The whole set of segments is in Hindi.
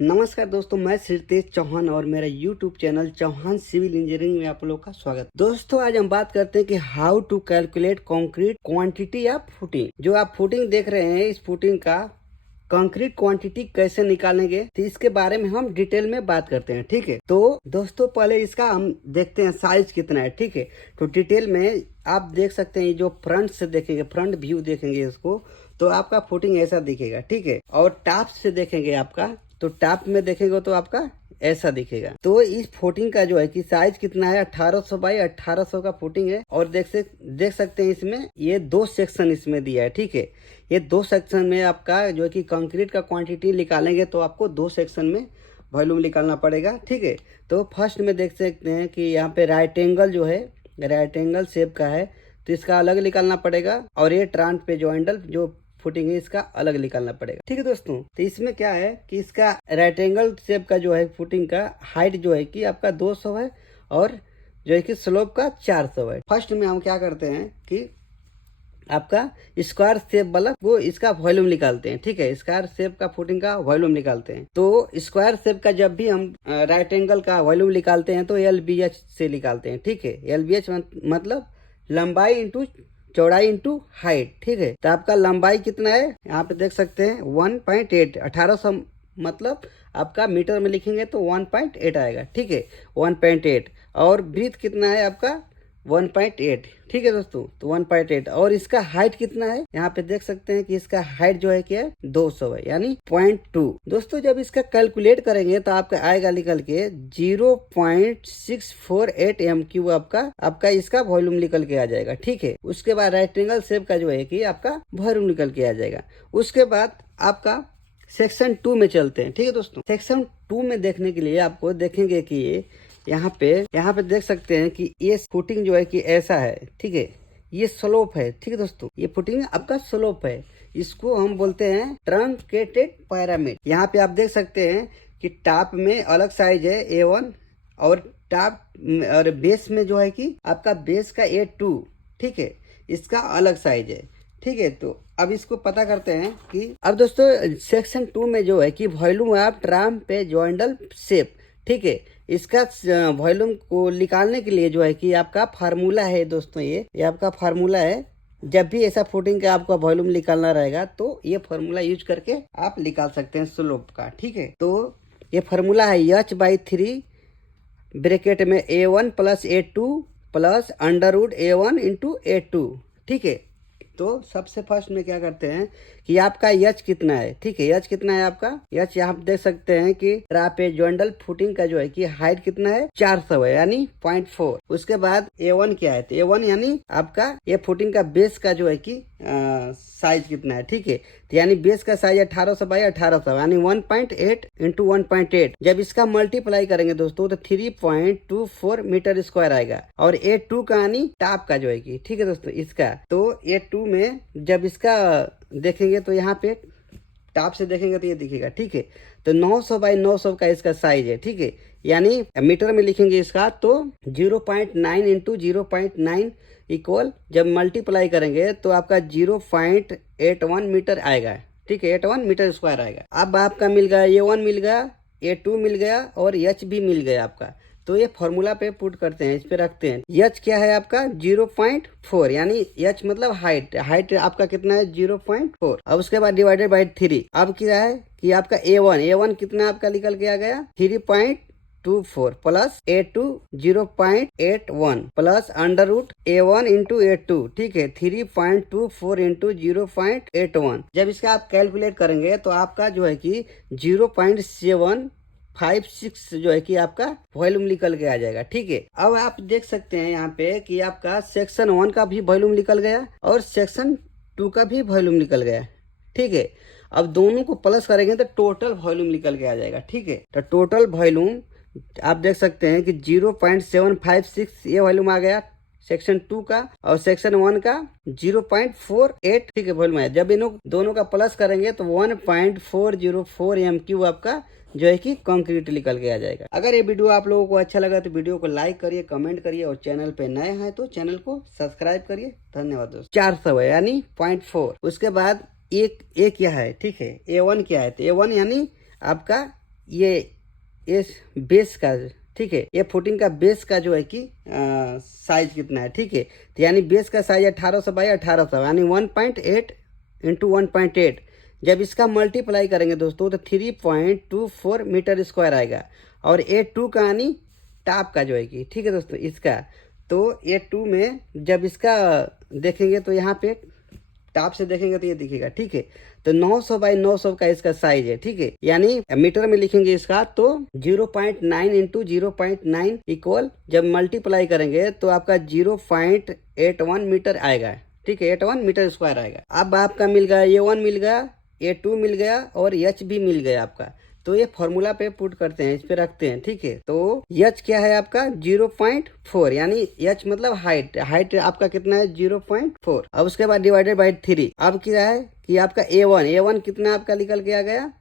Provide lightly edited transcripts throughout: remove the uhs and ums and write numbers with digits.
नमस्कार दोस्तों, मैं श्रीतेज चौहान और मेरा YouTube channel Chauhan civil engineering में आप लोग का स्वागत। दोस्तों आज हम बात करते हैं कि how to calculate concrete quantity या फुटिंग। जो आप फुटिंग देख रहे हैं, इस फुटिंग का कंक्रीट क्वांटिटी कैसे निकालेंगे, तो इसके बारे में हम डिटेल में बात करते हैं। ठीक है, तो दोस्तों पहले इसका हम देखते हैं साइज कितना है। ठीक है, तो डिटेल में आप देख सकते हैं, जो फ्रंट से देखेंगे, फ्रंट व्यू देखेंगे इसको, तो आपका फुटिंग ऐसा दिखेगा। ठीक है, और टॉप से देखेंगे आपका, तो टॉप में देखेंगे तो आपका ऐसा दिखेगा। तो इस फुटिंग का जो है कि साइज कितना है, 1800 बाई 1800 का फुटिंग है। और देख सकते हैं इसमें ये 2 सेक्शन इसमें दिया है। ठीक है, ये 2 सेक्शन में आपका जो है कि कंक्रीट का क्वांटिटी निकालेंगे तो आपको 2 सेक्शन में वॉल्यूम निकालना पड़ेगा। ठीक है, तो फर्स्ट में देख सकते हैं कि यहाँ पे राइट एंगल जो है, राइट एंगल शेप का है, तो इसका अलग निकालना पड़ेगा। और ये ट्रांट पे जॉइंटल जो फुटिंग है, इसका अलग निकालना पड़ेगा। ठीक है दोस्तों, तो इसमें क्या है कि इसका राइट एंगल शेप का जो है फुटिंग का हाइट जो है कि आपका 200 है और जो है कि स्लोप का 400 है। फर्स्ट में हम क्या करते हैं कि आपका स्क्वायर शेप वाला वो इसका वॉल्यूम निकालते हैं। ठीक है, स्क्वायर शेप का फुटिंग का वॉल्यूम निकालते हैं। तो स्क्वायर शेप का जब भी हम राइट एंगल का वॉल्यूम निकालते हैं तो LBH से निकालते हैं। ठीक है, LBH मतलब लंबाई इंटू चौड़ाई इंटू हाइट। ठीक है, तो आपका लंबाई कितना है यहाँ पे देख सकते हैं 1.8, 1800 मतलब आपका मीटर में लिखेंगे तो 1.8 आएगा। ठीक है, 1.8। और ब्रीथ कितना है आपका 1.8। ठीक है दोस्तों, तो 1.8। और इसका हाइट कितना है यहाँ पे देख सकते हैं कि इसका हाइट जो है क्या है 200 है, यानी 0.2। दोस्तों जब इसका कैलकुलेट करेंगे तो आपका आएगा निकल के 0.648 m³ आपका इसका वॉल्यूम निकल के आ जाएगा। ठीक है, उसके बाद राइट एंगल शेप का जो है कि आपका वॉल्यूम निकल के आ जाएगा। उसके बाद आपका सेक्शन 2 में चलते हैं। ठीक है दोस्तों, सेक्शन 2 में देखने के लिए आपको देखेंगे कि यहाँ पे देख सकते हैं कि ये फुटिंग जो है कि ऐसा है। ठीक है, ये स्लोप है। ठीक है दोस्तों, ये फुटिंग आपका स्लोप है, इसको हम बोलते हैं ट्रंकेटेड पिरामिड। यहाँ पे आप देख सकते हैं कि टॉप में अलग साइज है A1 और टॉप और बेस में जो है कि आपका बेस का A2। ठीक है, इसका अलग साइज है। ठीक है, तो अब इसको पता करते हैं कि अब दोस्तों सेक्शन 2 में जो है कि वॉल्यूम ऑफ ट्राम पे जॉइंटल शेप। ठीक है, इसका वॉल्यूम को निकालने के लिए जो है कि आपका फार्मूला है दोस्तों, ये आपका फार्मूला है। जब भी ऐसा फुटिंग का आपका वॉल्यूम निकालना रहेगा तो ये फार्मूला यूज करके आप निकाल सकते हैं स्लोप का। ठीक है, तो ये फार्मूला है H/3 ब्रैकेट में A1 + A2 + √A1 × A2। ठीक है, तो सबसे फर्स्ट में क्या करते हैं कि आपका H कितना है। ठीक है, H कितना है आपका H यहाँ देख सकते हैं कि ट्रापेजॉइडल फुटिंग का जो है कि हाइट कितना है 400 है, यानी 0.4। उसके बाद A1 क्या है, तो A1 यानी आपका ये फुटिंग का बेस का जो है कि साइज कितना है। ठीक है, तो यानी बेस का साइज 1800 बाई 1800 यानी 1.8 × 1.8। जब इसका मल्टीप्लाई करेंगे दोस्तों तो 3.24 मीटर स्क्वायर आएगा। और A2 का यानी टॉप का जो है कि, ठीक है दोस्तों, इसका तो A2 में जब इसका देखेंगे तो यहाँ पे टॉप से देखेंगे तो ये दिखेगा। ठीक है, तो 900 बाई 900 का इसका साइज है। ठीक है, यानी मीटर में लिखेंगे इसका तो 0.9 × 0.9 इक्वल जब मल्टीप्लाई करेंगे तो आपका 0.81 मीटर आएगा। ठीक है, 81 मीटर स्क्वायर आएगा। अब आपका मिल गया A1 मिल गया, A2 मिल गया और H भी मिल गया आपका। तो ये फॉर्मूला पे पुट करते हैं, इस पे रखते हैं। H क्या है आपका 0.4, यानी H मतलब हाइट आपका कितना है 0.4। अब उसके बाद डिवाइडेड बाई 3। अब क्या है कि आपका A1 कितना आपका निकल के आ गया 3.24 plus A2 0.81 plus √A1 × A2। ठीक है, 3.24 × 0.81। जब इसका आप कैलकुलेट करेंगे तो आपका जो है कि 0.756 जो है कि आपका वॉल्यूम निकल के आ जाएगा। ठीक है, अब आप देख सकते हैं यहाँ पे कि आपका सेक्शन 1 का भी वॉल्यूम निकल गया और सेक्शन 2 का भी वॉल्यूम निकल गया। ठीक है, अब दोनों को प्लस करेंगे तो टोटल वॉल्यूम निकल के आ जाएगा। ठीक है, तो टोटल वॉल्यूम आप देख सकते हैं कि 0.756 ये वॉल्यूम आ गया सेक्शन 2 का, और सेक्शन 1 का 0.48। ठीक है, वॉल्यूम आया। जब इन दोनों का प्लस करेंगे तो 1.404 m³ आपका जो है कि कंक्रीट निकल के आ जाएगा। अगर ये वीडियो आप लोगों को अच्छा लगा तो वीडियो को लाइक करिए, कमेंट करिए और चैनल पे नए हैं तो चैनल को सब्सक्राइब करिए। धन्यवाद दोस्तों। 400 है यानी 0.4। उसके बाद एक क्या है, ठीक है, A1 क्या है, तो A1 यानी आपका ये बेस का, ठीक है, ये फुटिंग का बेस का जो है कि साइज कितना है, ठीक है। तो यानी बेस का साइज 1800 बाई 1800 यानी 1.8 इंटू 1.8। जब इसका मल्टीप्लाई करेंगे दोस्तों तो 3.24 मीटर स्क्वायर आएगा। और A2 का यानी टॉप का जो है कि, ठीक है दोस्तों, इसका तो A2 में जब इसका देखेंगे तो यहाँ पे टॉप से देखेंगे तो ये दिखेगा, ठीक है। तो 900 बाई 900 का इसका साइज है, ठीक है। यानी मीटर में लिखेंगे इसका तो 0.9 इंटू 0.9 इक्वल जब मल्टीप्लाई करेंगे तो आपका 0.81 मीटर आएगा, ठीक है, 81 मीटर स्क्वायर आएगा। अब आपका मिल गया A1 मिल गया, A2 मिल गया और H भी मिल गया आपका। तो ये फॉर्मूला पे पुट करते हैं, इस पे रखते हैं, ठीक है। तो H क्या है आपका 0.4 यानी H मतलब हाइट आपका कितना है 0.4। अब उसके बाद डिवाइडेड बाई 3। अब क्या है कि आपका A1 कितना आपका निकल के आ गया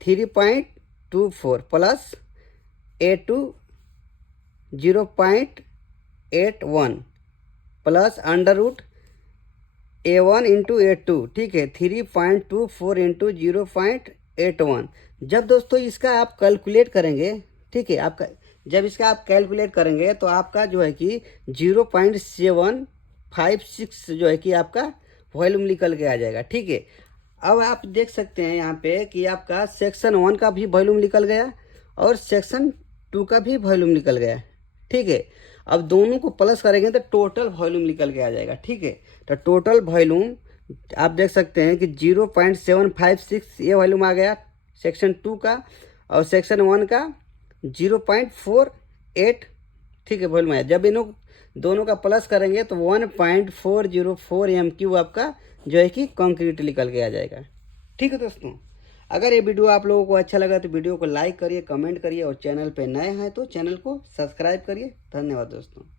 3.24 plus A2 0.81 plus under root A1 into A2, ठीक है, 3.24 इंटू 0.81। जब दोस्तों इसका आप कैलकुलेट करेंगे, ठीक है, आपका जब इसका आप कैलकुलेट करेंगे तो आपका जो है कि 0.756 जो है कि आपका वॉल्यूम निकल के आ जाएगा, ठीक है। अब आप देख सकते हैं यहाँ पे कि आपका सेक्शन 1 का भी वॉल्यूम निकल गया और सेक्शन 2 का भी वॉल्यूम निकल गया, ठीक है। अब दोनों को प्लस करेंगे तो टोटल वॉल्यूम निकल के आ जाएगा, ठीक है। तो टोटल वॉल्यूम आप देख सकते हैं कि 0.756 ये वॉल्यूम आ गया सेक्शन 2 का और सेक्शन 1 का 0.48, ठीक है, वॉल्यूम आया। जब इन्हों दोनों का प्लस करेंगे तो 1.404 MQ आपका जो है कि कंक्रीट निकल के आ जाएगा, ठीक है दोस्तों। अगर ये वीडियो आप लोगों को अच्छा लगा तो वीडियो को लाइक करिए, कमेंट करिए और चैनल पे नए हैं तो चैनल को सब्सक्राइब करिए। धन्यवाद दोस्तों।